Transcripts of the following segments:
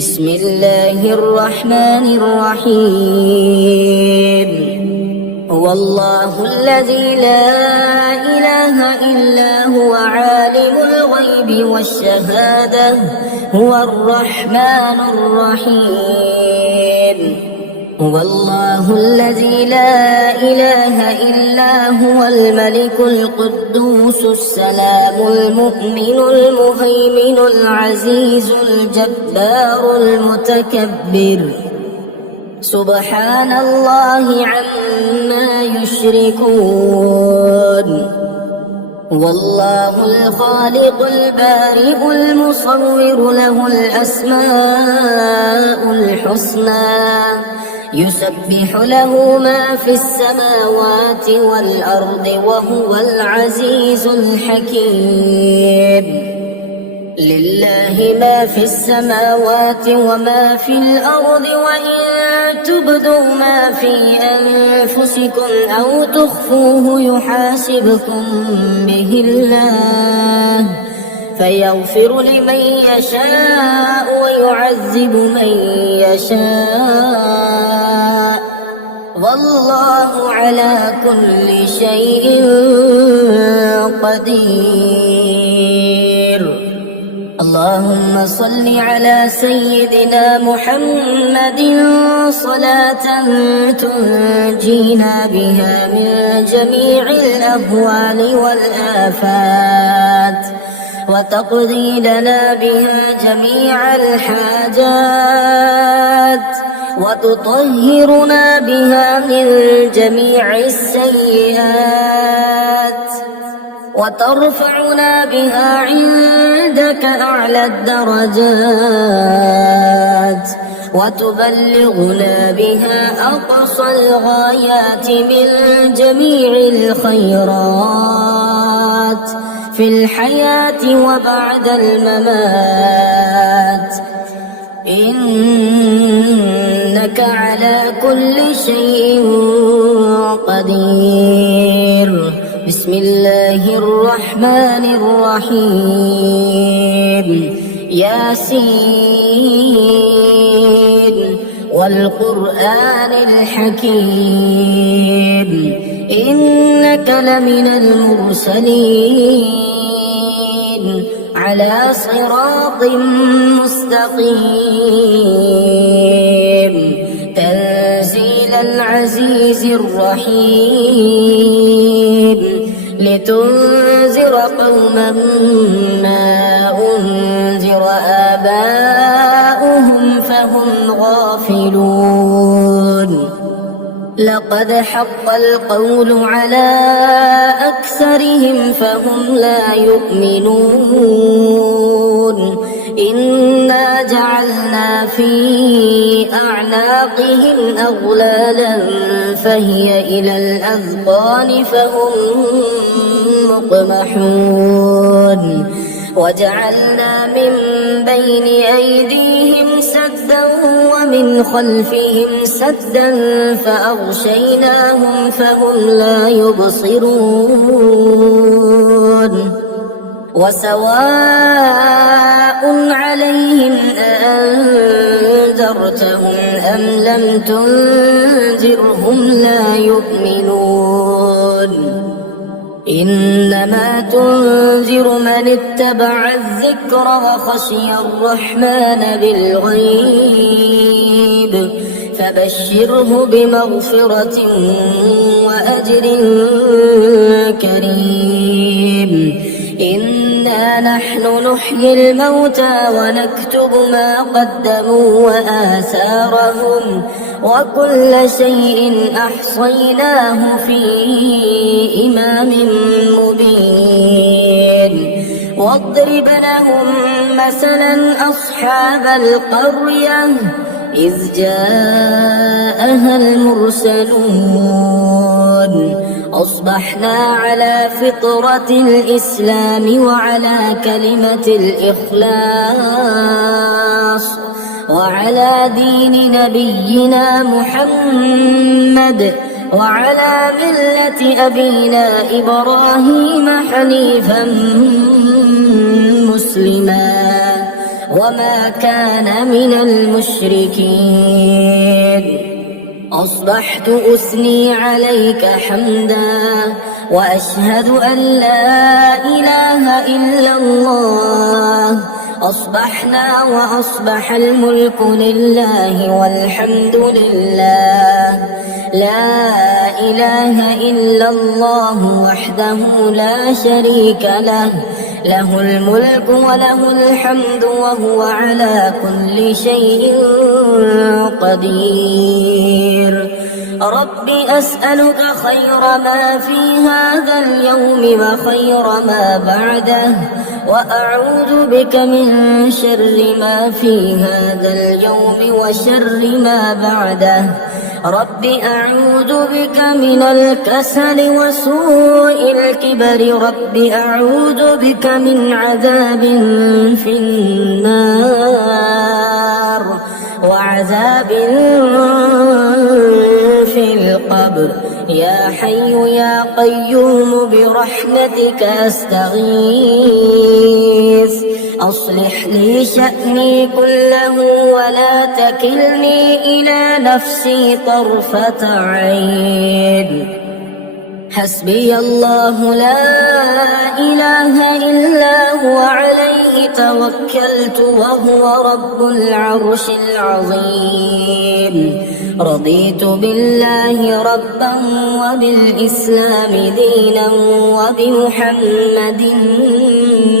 بسم الله الرحمن الرحيم. هو الله الذي لا إله إلا هو عالم الغيب والشهادة هو الرحمن الرحيم. هو الله الذي لا إله إلا هو الملك القدوس السلام المؤمن المهيمن العزيز الجبار المتكبر سبحان الله عما يشركون. هو الله الخالق البارئ المصور له الأسماء الحسنى يسبح له ما في السماوات والأرض وهو العزيز الحكيم. لله ما في السماوات وما في الأرض وإن تبدوا ما في أنفسكم أو تخفوه يحاسبكم به الله فيغفر لمن يشاء ويعذب من يشاء والله على كل شيء قدير. اللهم صل على سيدنا محمد صلاة تنجينا بها من جميع الأهوال والآفات وتقضي لنا بها جميع الحاجات وتطهرنا بها من جميع السيئات وترفعنا بها عندك أعلى الدرجات وتبلغنا بها أقصى الغايات من جميع الخيرات في الحياة وبعد الممات إنك على كل شيء قدير. بسم الله الرحمن الرحيم. ياسين والقرآن الحكيم إنك لمن المرسلين على صراط مستقيم تنزيل العزيز الرحيم لتنذر قوما ما أنذر آباؤهم فهم غافلون. لقد حق القول على أكثرهم فهم لا يؤمنون. إنا جعلنا في أعناقهم أغلالا فهي إلى الأذقان فهم مقمحون. وجعلنا من بين أيديهم سدا ومن خلفهم سدا فأغشيناهم فهم لا يبصرون. وسواء عليهم أأنذرتهم أم لم تنذرهم لا يؤمنون. إنما تنذر من اتبع الذكر وخشي الرحمن بالغيب فبشره بمغفرة وأجر كريم. إنا نحن نحيي الموتى ونكتب ما قدموا وآثارهم وكل شيء أحصيناه في إمام مبين. واضرب لهم مثلا أصحاب القرية إذ جاءها المرسلون أصبحنا على فطرة الإسلام وعلى كلمة الإخلاص وعلى دين نبينا محمد وعلى ملة أبينا إبراهيم حنيفا مسلما وما كان من المشركين. أصبحت أثني عليك حمدا وأشهد أن لا إله إلا الله. أصبحنا وأصبح الملك لله والحمد لله. لا إله إلا الله وحده لا شريك له، له الملك وله الحمد وهو على كل شيء قدير. رب أسألك خير ما في هذا اليوم وخير ما بعده، وأعوذ بك من شر ما في هذا اليوم وشر ما بعده. رب أعوذ بك من الكسل وسوء الكبر. رب أعوذ بك من عذاب في النار وعذاب في القبر. يا حي يا قيوم برحمتك أستغيث. أصلح لي شأني كله ولا تكلني إلى نفسي طرفة عين. حسبي الله لا إله إلا هو عليه توكلت وهو رب العرش العظيم. رضيت بالله ربا وبالإسلام دينا وبمحمد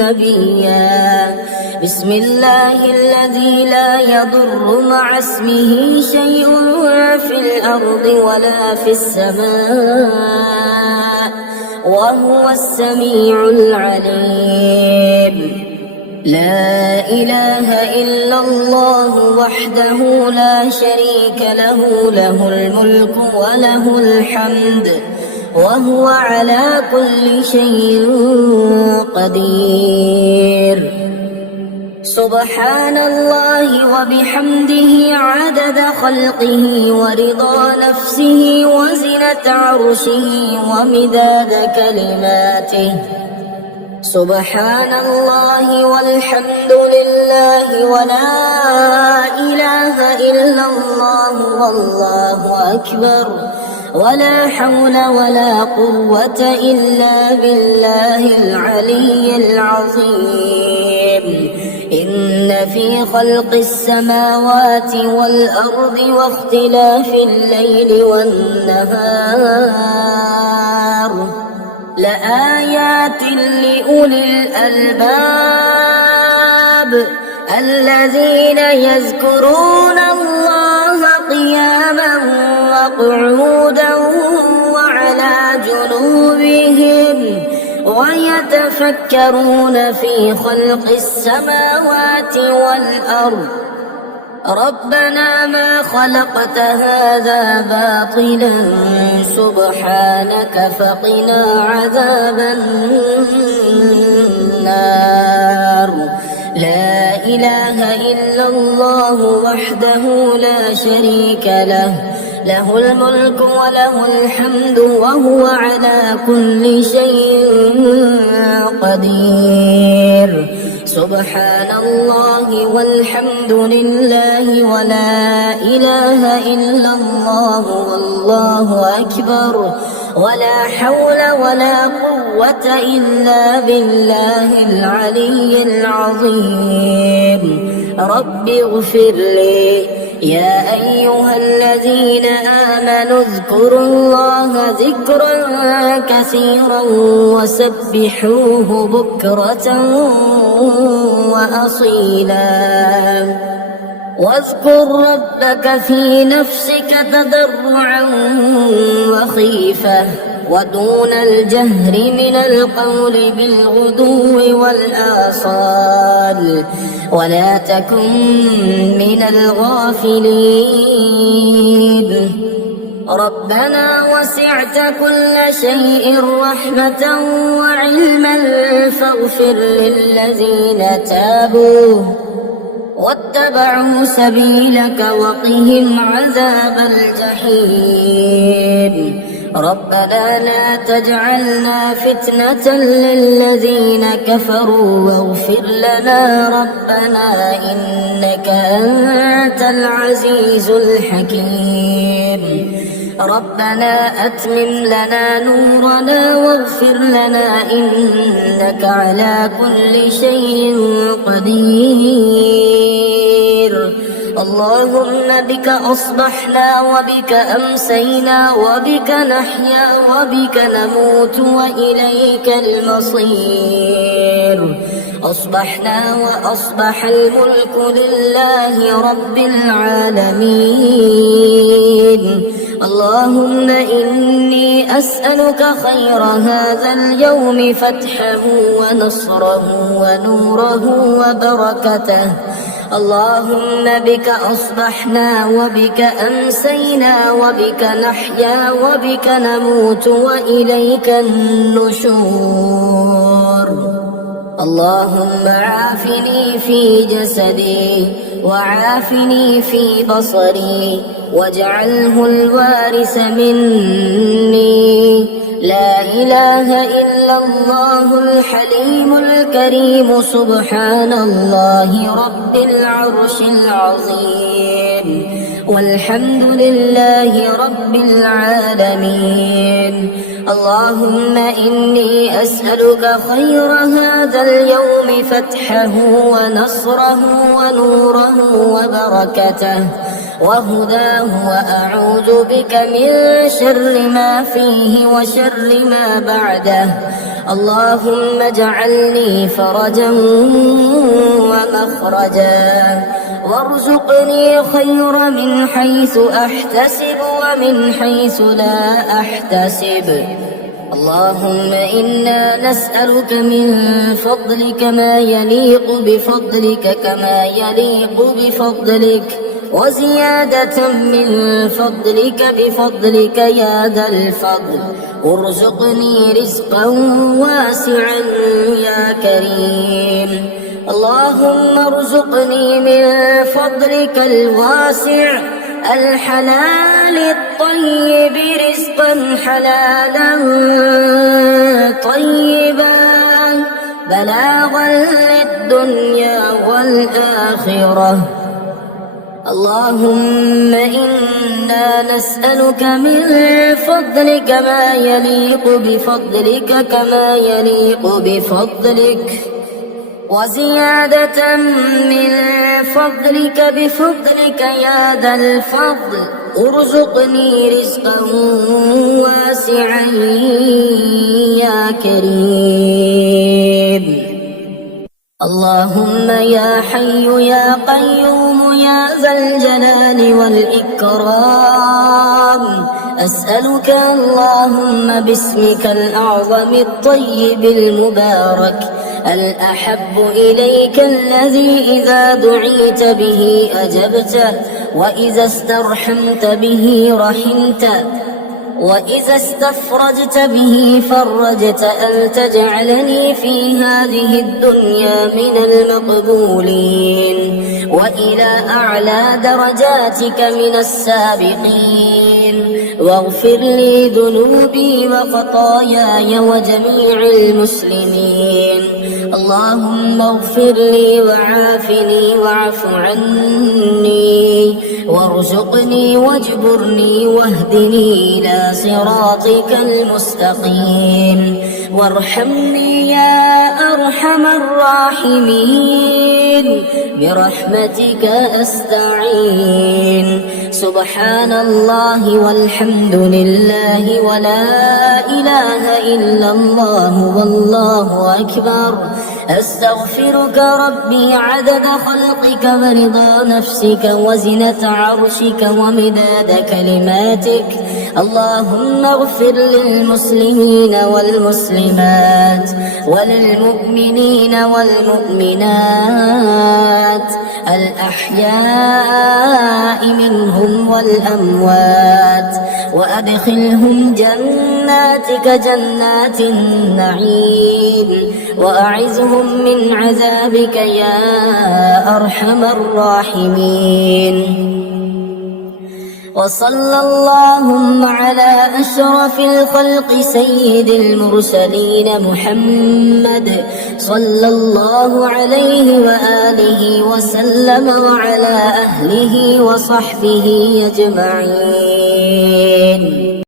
نبيا. بسم الله الذي لا يضر مع اسمه شيء في الأرض ولا في السماء وهو السميع العليم. لا إله إلا الله وحده لا شريك له، له الملك وله الحمد وهو على كل شيء قدير. سبحان الله وبحمده عدد خلقه ورضا نفسه وزنة عرشه ومداد كلماته. سبحان الله والحمد لله ولا إله إلا الله والله أكبر ولا حول ولا قوة إلا بالله العلي العظيم. إن في خلق السماوات والأرض واختلاف الليل والنهار لآيات لأولي الألباب الذين يذكرون الله قياما وقعودا وعلى جنوبهم ويتفكرون في خلق السماوات والأرض ربنا ما خلقت هذا باطلا سبحانك فقنا عذاب النار. لا إله إلا الله وحده لا شريك له، له الملك وله الحمد وهو على كل شيء قدير. سبحان الله والحمد لله ولا إله إلا الله والله أكبر ولا حول ولا قوة إلا بالله العلي العظيم. رب اغفر لي. يا أيها الذين آمنوا اذكروا الله ذكرا كثيرا وسبحوه بكرة وأصيلا. واذكر ربك في نفسك تضرعا وخيفة ودون الجهر من القول بالغدو والآصال ولا تكن من الغافلين. ربنا وسعت كل شيء رحمة وعلما فاغفر للذين تابوا واتبعوا سبيلك وقهم عذاب الجحيم. ربنا لا تجعلنا فتنة للذين كفروا واغفر لنا ربنا إنك أنت العزيز الحكيم ربنا أتمم لنا نورنا واغفر لنا إنك على كل شيء قدير اللهم بك أصبحنا وبك أمسينا وبك نحيا وبك نموت وإليك المصير أصبحنا وأصبح الملك لله رب العالمين اللهم إني أسألك خير هذا اليوم فتحه ونصره ونوره وبركته اللهم بك أصبحنا وبك أمسينا وبك نحيا وبك نموت وإليك النشور اللهم عافني في جسدي وعافني في بصري واجعله الوارث مني لا إله إلا الله الحليم الكريم سبحان الله رب العرش العظيم والحمد لله رب العالمين اللهم إني أسألك خير هذا اليوم فتحه ونصره ونوره وبركته وهداه وأعوذ بك من شر ما فيه وشر ما بعده اللهم اجعلني فرجا ومخرجا وارزقني خير من حيث أحتسب ومن حيث لا أحتسب اللهم إنا نسألك من فضلك ما يليق بفضلك كما يليق بفضلك وزيادة من فضلك بفضلك يا ذا الفضل ارزقني رزقا واسعا يا كريم اللهم ارزقني من فضلك الواسع الحلال الطيب رزقا حلالا طيبا بلاغا للدنيا والآخرة اللهم إنا نسألك من فضلك ما يليق بفضلك كما يليق بفضلك وزيادة من فضلك بفضلك يا ذا الفضل ارزقني رزقا واسعا يا كريم اللهم يا حي يا قيوم يا ذا الجلال والإكرام أسألك اللهم باسمك الأعظم الطيب المبارك الأحب إليك الذي إذا دعيت به أجبت وإذا استرحمت به رحمت وإذا استفرجت به فرجت أن تجعلني في هذه الدنيا من المقبولين وإلى أعلى درجاتك من السابقين واغفر لي ذنوبي وخطاياي وجميع المسلمين اللهم اغفر لي وعافني واعف عني وارزقني واجبرني واهدني إلى صراطك المستقيم وارحمني يا أرحم الراحمين برحمتك أستعين سبحان الله والحمد لله ولا إله إلا الله والله أكبر أستغفرك ربي عدد خلقك ورضا نفسك وزنة عرشك ومداد كلماتك اللهم اغفر للمسلمين والمسلمات وللمؤمنين والمؤمنات الأحياء منهم والأموات وأدخلهم جناتك جنات النعيم وأعزهم من عذابك يا أرحم الراحمين وصلى اللهم على أشرف الخلق سيد المرسلين محمد صلى الله عليه وآله وسلم وعلى أهله وصحبه أجمعين.